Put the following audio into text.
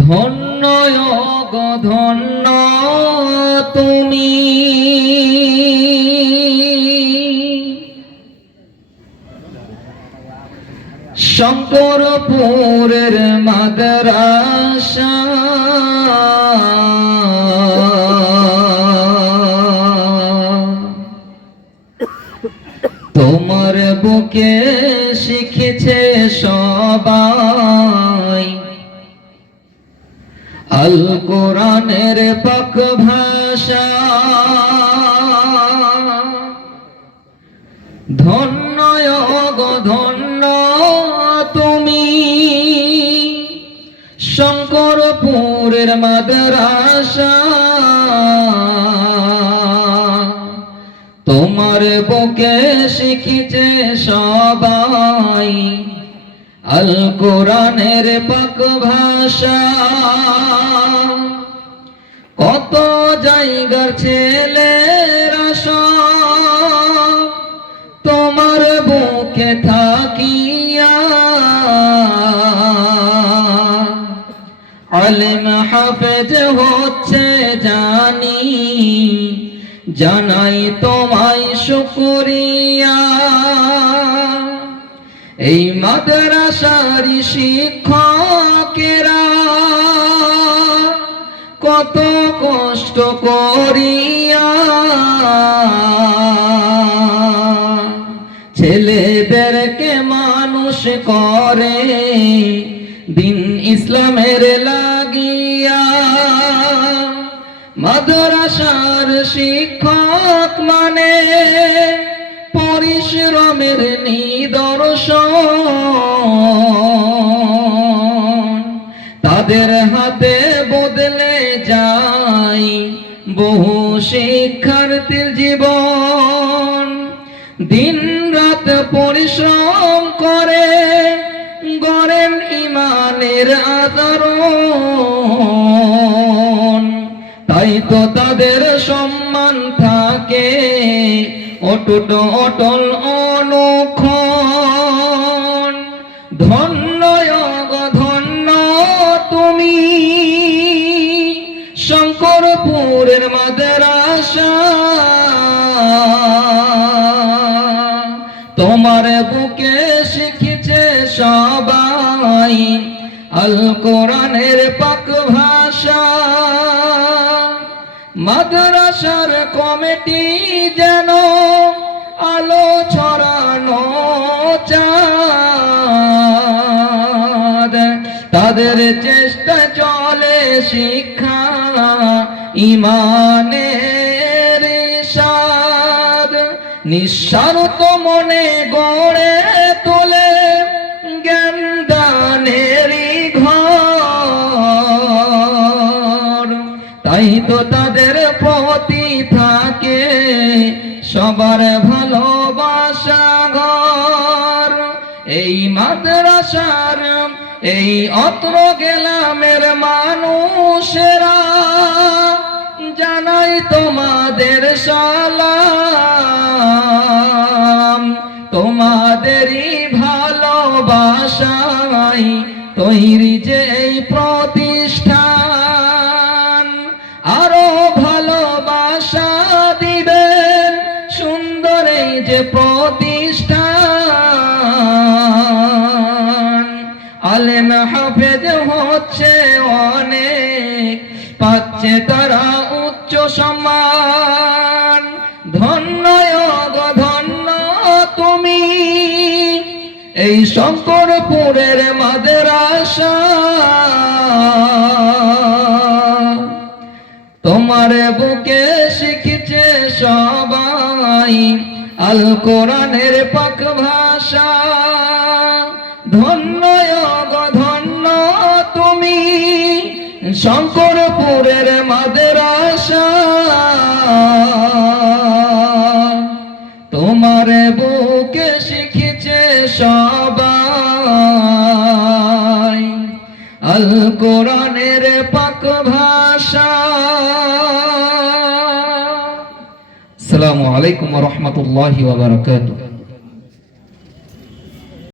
ধন্য ধন্য তুমি। শঙ্করপুরের মাদরাসা। তোমার বুকে শিখেছে সবাই। আল কোরআনের পাক ভাষা। ধন্য গো ধন্য তুমি। শঙ্করপুরের মাদ্রাসা। তোমার বুকে শিখিছে সবাই আল কোরআনের পাক ভাষা। কত জায়গার ছেলেরা তোমার বুকে থাকিয়া। আলিম হাফেজ হচ্ছে জানি, জানাই তোমায় শুকরিয়া। এই মাদ্রাসারি শিক্ষকেরা কত কষ্ট করিয়া ছেলেদেরকে মানুষ করে দিন ইসলামের লাগিয়া। মাদ্রাসার শিক্ষক মানে পরিশ্রমের নিদর্শন। তাদের হাতে বদলে যায় বহু শিক্ষার্থীর জীবন। দিন রাত পরিশ্রম করে গড়েন ইমানের আদরণ। তাই তো তাদের সম্মান থাকে, অটুট অটল অনুক্ষণ তোমার বুকে শিখেছে সবাই আল কোরআনের পাক ভাষা। মাদ্রাসার কমিটি যেন আলো ছড়ানো চাঁদ তাদের চেষ্টা চলে শিক্ষা, ইমানের নিঃস্বার্থ মনে গড়ে তোলে, জ্ঞান দানেরই ঘর। তাই তো তাদের প্রতি থাকে সবার ভালোবাসা ঘর। এই মাদ্রাসার, এই অত্র গেলামের মানুষেরা জানাই তোমাদের সালাম তোমাদেরই ভালোবাসাই তৈরি যে এই প্রতিষ্ঠান। আরও ভালোবাসা দিবেন সুন্দর এই যে প্রতিষ্ঠান। আলেম হাফেজ হচ্ছে অনেক, পাচ্ছে তারা উচ্চ সম্মান। এই শঙ্করপুরের মাদ্রাসা। তোমার বুকে শিখেছে সবাই আল কোরআনের পাক ভাষা। ধন্য ধন্য তুমি শঙ্করপুরের মাদ্রাসা। তোমার বুকে শিখেছে সবাই। আল কোরআনের পাক ভাষা। আসসালামু আলাইকুম রহমতুল্লাহি ওয়া